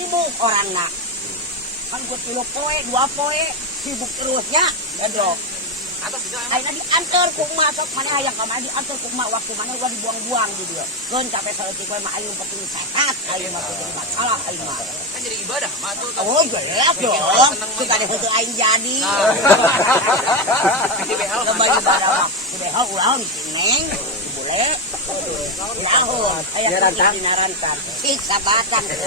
sibuk orangnya. Kan gue 3 poe, 2 poe, sibuk terusnya, bedok. Aina diantar ku emak sok mana hayang ka mana diantar ku emak waktu mana gua dibuang-buang di dia. Keun capek saeutik we mah aing penting sehat, aing mah kudu masalah aing mah. Kan jadi ibadah mah tuh. Oh, jelas dong. Kita ada heueuh aing jadi. Di behel mah ibadah mah. Di behel ulah neng. Boleh. Lahon. Aya kan dinarantan. Siksa batang tuh.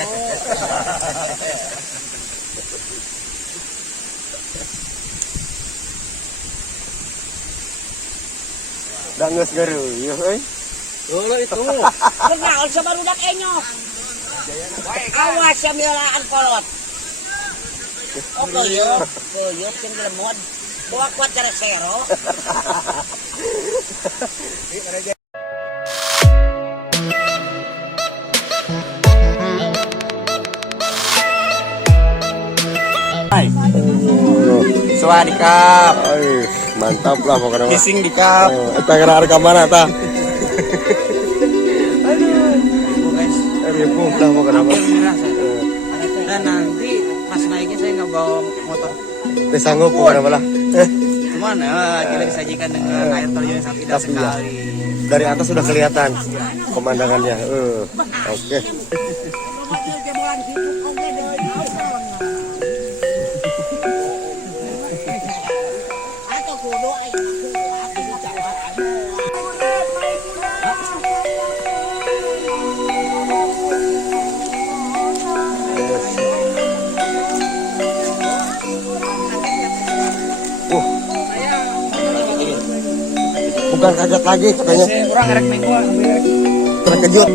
Dangus garuyuh euy. Oh itu. Kenal sa barudak enyok. Awas sa milaan kolot. Oh kuyup yang lemot. Bawa kuat cara sero. Swadikap. Mantap lah pokoknya. Fishing di kap. Kita kena rekam mana ta? Ribu lah pokoknya. Dan nanti pas naiknya saya nggak bawa motor. Tidak sanggup pokoknya malah. Cuman kita disajikan dengan air terjun yang sangat indah sekali. Dari atas sudah kelihatan pemandangannya. Oke. Bukan kaget lagi katanya. Kurang ngerek minggu. Terkejut.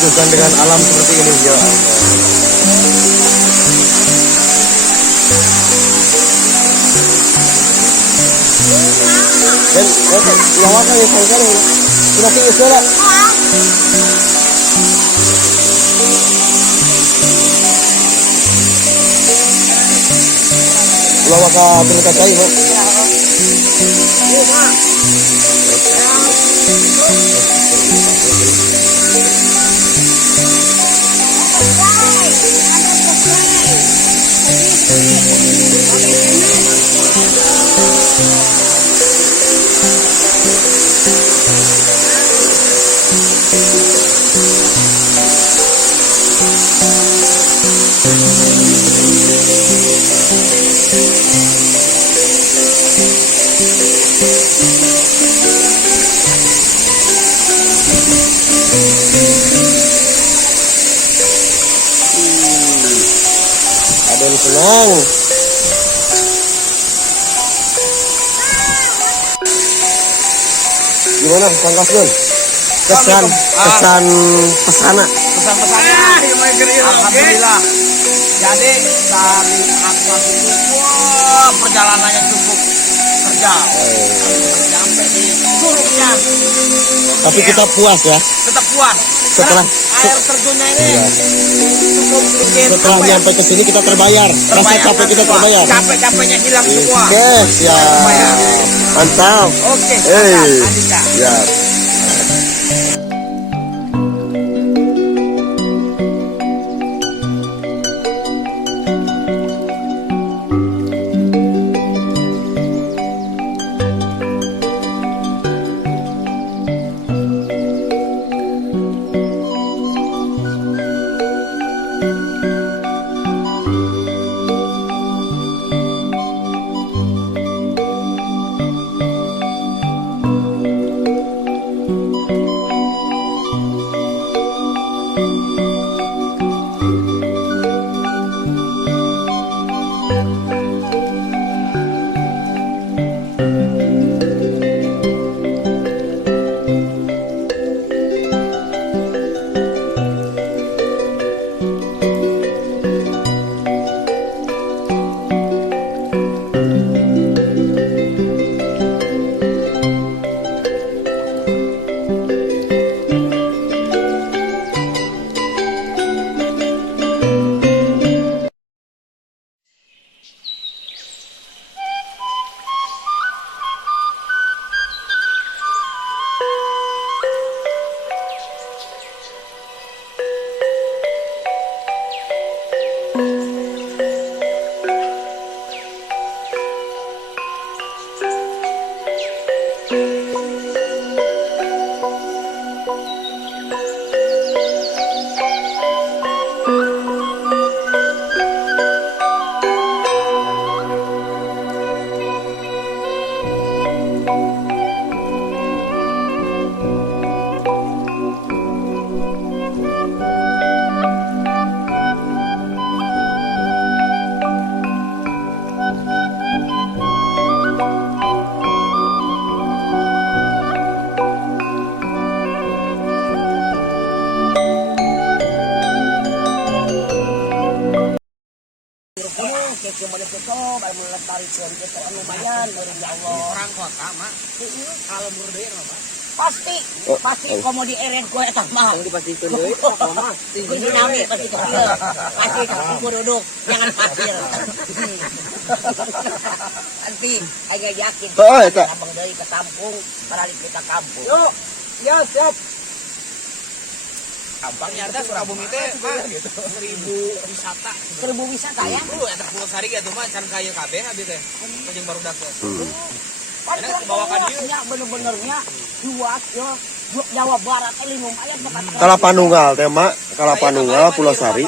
Disuguhkan dengan alam seperti ini ya. Dan lawakan ya saya sudah tinggi sudah. Lawakan terdekat saya Pak. Aden senang. Gimana Kang Kasdun? Pesan-pesannya. Alhamdulillah. Jadi dari Akmas itu perjalanannya cukup terjal. Sampai di Curugnya. Tapi kita puas ya. Tetap puas. Setelah air terjunnya ini cukup bikin setelah nyampe ke sini kita terbayar. Rasa capek kita terbayar. Capek-capeknya hilang semua. Oke, siap. Mantap. Oke, Andika. Siap. lembur deui mah. Pasti komo di eren kowe eta mah. Yang dipastikan deui mah. Kudu nami pasti kecil. Pasti kudu duduk, jangan pasir. Nanti aya yakin. Oh, eta. Abang deui ke kampung, balik kita kampung. Yuk. Ya, siap. Gampang nyarda Sukabumi teh mah 1000 wisata. 1000 wisata ya. Eta Pulau Sari gitu mah can kaya kabeh abi teh. Jeung barudak teh. Padahal kebawakan dia. Bener-benernya luas ya. Jawa Barat linum aya tempat. Kalapanunggal teh mak, Kalapanunggal Pulau Sari.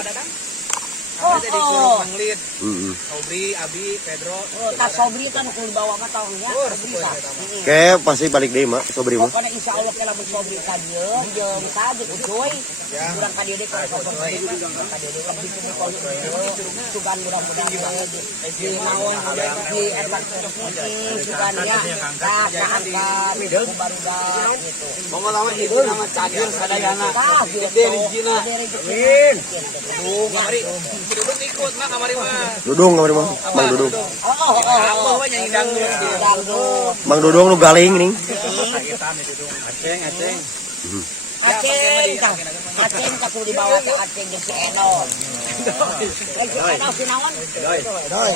Oh, jadi suruh Manglit. Heeh. Sobri, Abi, Pedro. Tas Sobri kan kudu dibawa mah tahunnya. Bisa. Kayak pasti balik deui mak, Sobri mah. Pokoknya insya Allah kalau lamun Sobri ka dieu, jeung saja ucoy. Urang ka dieu deui ka Sobri ka dieu deui lebih ke kalau sugan mudah-mudahan di naon di advance sugan ya. Tah angka mideung barudak gitu. Monggo lawan hideung nama Cagir sadayana. Tah gitu. Rezekina. Amin. Kamari, duduk ikut mah kamari mah. Dudung kamari mah, Mang Dudung. Apa we nyanyi dangdut. Dangdut. Mang Dudung nu galing ning. Aceng. Aceng tak kudu dibawa ke Aceng jeung si Enon. Enon si naon? Doi.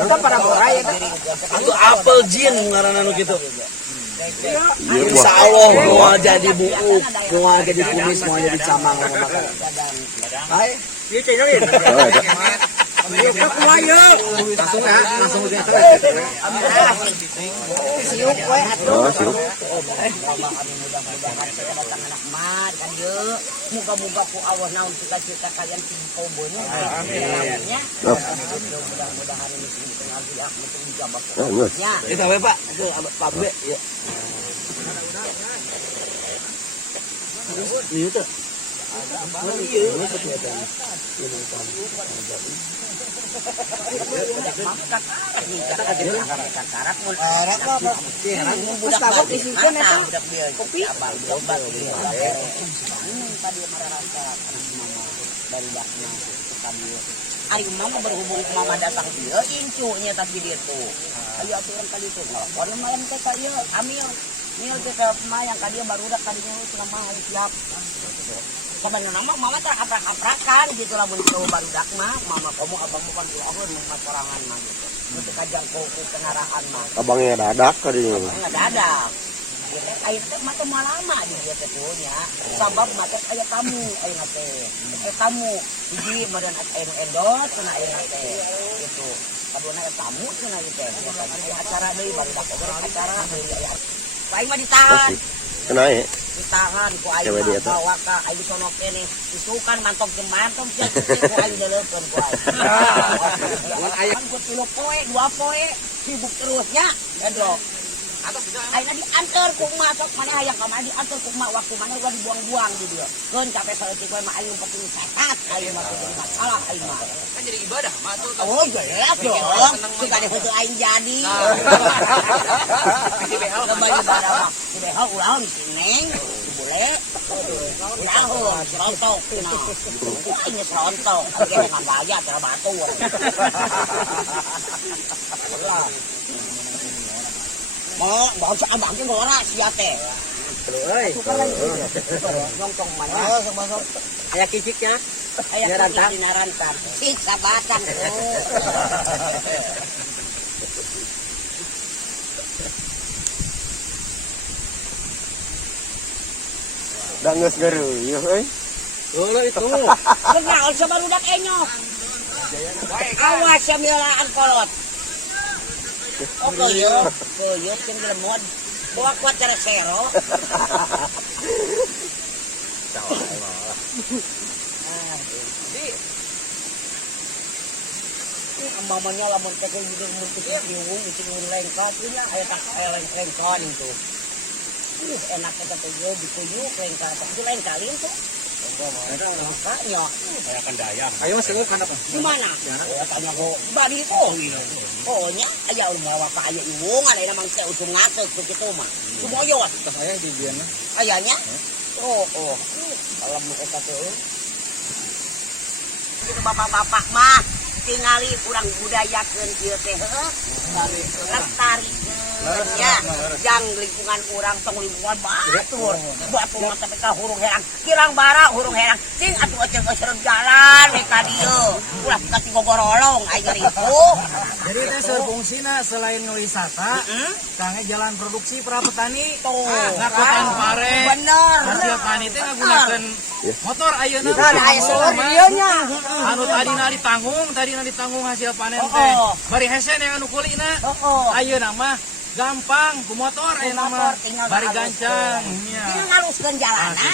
Kita pada borai ya. Itu apel jin ngaranna nu kitu. Insya Allah mau jadi buku, mau jadi kumis, mau jadi camang. Hai, ieu cai gawin. Langsung Siuk we atuh. Oh, siuk. Mudah-mudahan saya datang anak mat kan deuk. Muga-muga ku Allah naon cita-cita kalian di kobonya. Amin. Mudah-mudahan ini dengan Allah mesti dijabah. Ya. Kita we Pak, itu Pak Bule. Iya tuh. Ayo mama berhubung mama datang dia incunya tapi dia tuh. Ayo aturan kali itu ngelakon malam ke saya amil kita yang kali baru dah kalinya itu nama siap. Sebenarnya mama terakaprak-aprakan gitu lah begitu baru dak mah mama kamu abangmu kan dulu masarangan mah gitu. Itu kajang koku kenaraan mah. Abangnya dadak tadinya. Enggak dadak. Air teh mata lama di dia teh punya. Sabab mata aya tamu ayeuna teh. Tamu hiji badan air endot cenah ayeuna teh. Gitu. Kadona tamu cenah ieu teh. Aya acara deui baru dak acara deui aya. Aing mah ditahan. Kena ya. Ditahan ku aing mah bawa ka aing sono kene. Isukan mantong ke mantong sia ku aing deleukeun ku aing. Mun aya ku 3 poe 2 poe sibuk terusnya. Edok. Aina diantar ku emak sok mana hayang ka mana diantar ku emak waktu mana gua dibuang-buang di dia. Keun capek saeutik we mah aing penting sehat aing mah jadi masalah aing mah. Kan jadi ibadah masuk. Oh jelas dong. Suka deh heutu aing jadi. Lebay ibadah mah. Si behel ulah di Neng, boleh. Ulah serontok cenah. Aing serontok. Ge dengan gaya tara batur. Mau baca abang ke ngora sia teh. Euy. Nongtong mana? Masuk. Aya kiciknya. Aya rantang dinarantan. Cik sabatang. Da geus geureuy euy. Oh, itu. Kenal sabarudak enyok. Awas ya milaan kolot. Oh, koyok yang lemot. Bawa kuat cara sero. Mamanya lamun teh gitu mun kiung itu lengkap punya aya lengkon itu. Enak kita tuh dikuyuk lengkap itu lain kali itu. Makanya Saya kan daya. Ayo Mas, kenapa? di mana? Tanya kok badi itu. Oh nya aya ulun apa aya iwungan aya mang teh usung ngakeuk kitu mah. Sumoyot. Tas saya di diana. Ayanya? Oh. Kalau mau eta teh. Itu bapak-bapak mah tingali urang budayakeun ieu teh heuh. Lestari Ya, yang lingkungan orang tong lingkungan batur. Batur mah tapi ka hurung herang. Kirang bara hurung herang. Cing atuh eceun jalan we ka dieu. Ulah ka ti gogorolong aing ribu. Jadi teh serfungsina selain ngewisata, kangge jalan produksi para petani. Ngakotan pare. Bener. Hasil tani teh ngagunakeun motor ayeuna. Aya solar ieu nya. Anu tadina ditanggung hasil panen teh. Bari hese yang anu kulina. Ayeuna mah gampang ku motor ayeuna mah bari gancang. Tinggal ngaluskeun jalanna.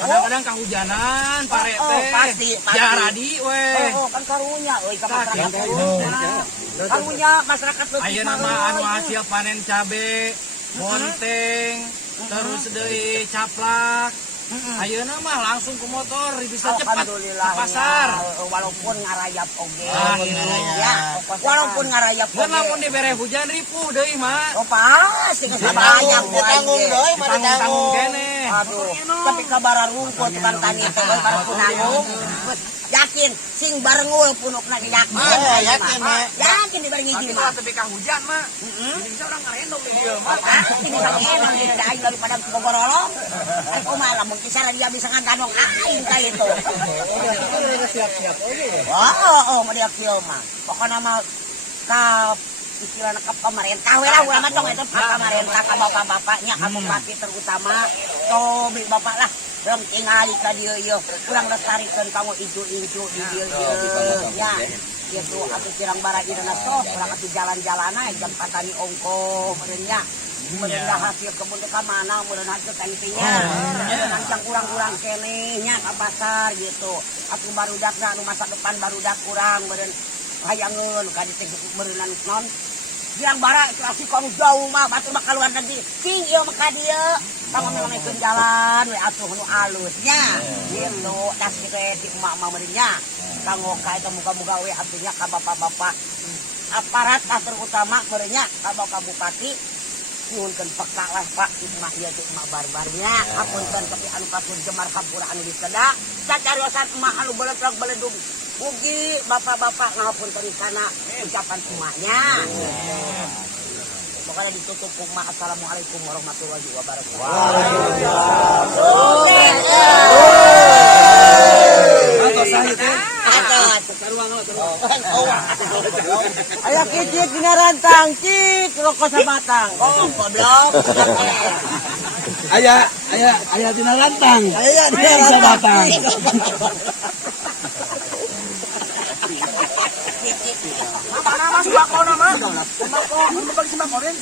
Kadang-kadang kahujanan pare teh. Pasti. Jaradi we. Kan karunya euy ka masyarakat. Karunya masyarakat leutik. Ayeuna mah anu hasil panen cabe, monteng, terus deui caplak. Ayeuna mah langsung ke motor bisa cepat ke pasar. Walaupun ngarayap oge. Ya, walaupun ngarayap oge. Ngan lamun dibere hujan ripuh deui mah. Pasti kesabayang ditanggung deui mah Tanggung kene. Aduh, tapi kabar rumput kan tani teh baru punanggung. Yakin sing barengul punukna yakin. Yakin dibari ngiji mah. Tapi kang hujan mah. Bisa orang ngarendong di dieu mah. Ini ngarendong di aing daripada gogorolong. Ai kumaha lamun kisah dia bisa ngandong aing ka itu. Siap-siap oke. Oh, mau dia kieu mah. Pokona mah ka istilahna ka pemerintah we lah ulah mah tong eta ka pemerintah ka bapak-bapaknya ka bupati terutama. Cobi bapak lah. Rem tingali ka dieu ieu. Urang lestarikeun kamu ijo-ijo di dieu ieu. Ya. Gitu atuh kirang bara irana sok urang atuh jalan-jalana jam patani ongko meureun nya. Meureun hasil kebun teh ka mana meureun hasil tengtinya. Nancang urang-urang keneh nya ka pasar gitu. Atuh barudakna anu masa depan barudak urang meureun hayangeun ka di teh meureunan non. Kirang bara klasik anu jauh mah batur mah kaluar nanti. Cing ieu mah ka dieu. Kamu menemukan jalan, we atuh nu alusnya, gitu. Das gitu di emak-emak merinya. Kanggo ka itu muka-muka we atuhnya ka bapak-bapak aparat terutama merinya ka bapak bupati. Nyuhunkeun peka lah Pak, emak ieu teh emak barbarnya. Hapunten tapi anu pasun jemar kapura anu diseda. Sacariosan emak anu beledug-beledug. Mugi bapak-bapak ngahapunten kana ucapan emaknya. Pokoknya ditutup kumah. Assalamualaikum warahmatullahi wabarakatuh. Aya kicit dina rantang, cik rokok sabatang. Oh, goblok. Aya dina rantang. Aya dina sabatang. Nama sembako nama. Sembako, bagi sembako den.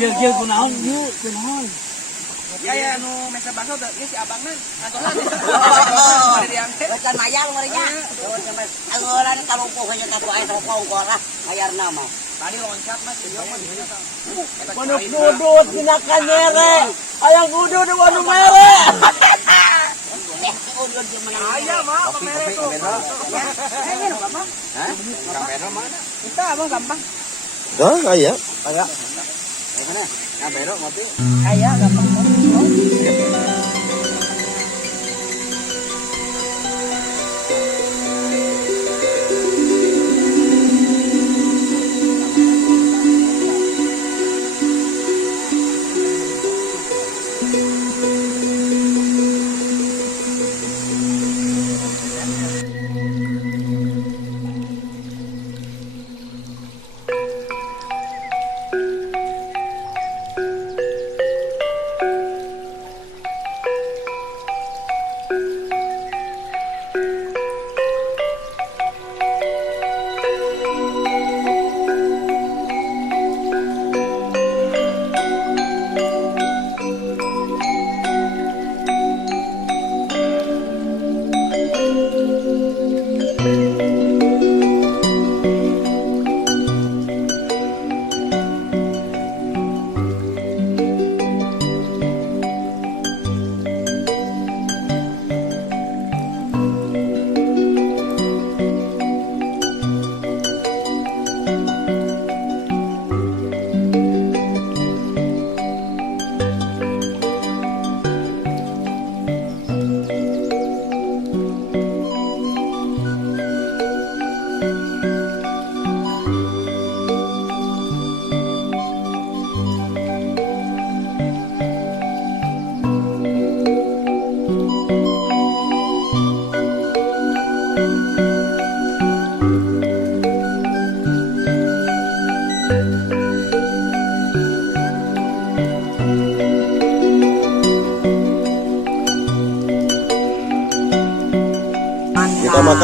Ieu kunaon? Kunaon? Kayak anu mesa bakso teh ieu si abangna ngantosan. Mari diangkat. Bukan mayang merinya. Angeuran kalumpuh hanya satu air rokok golah mayar nama. Tadi loncat Mas, ieu mah di dieu. Manuk dudut dina kanyere. Aya gudu nu anu mere. Aya mah kamera tuh. Kamera mana? Kita abang gampang. Dah aya. Mana? Kamera ngopi. Aya gampang.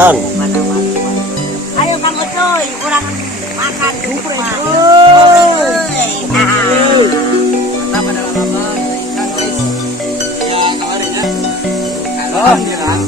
Kang. Ayo Kang Ucuy, urang makan di rumah. Mantap adalah abang ikan guys. Ya kemarin ya. Kalau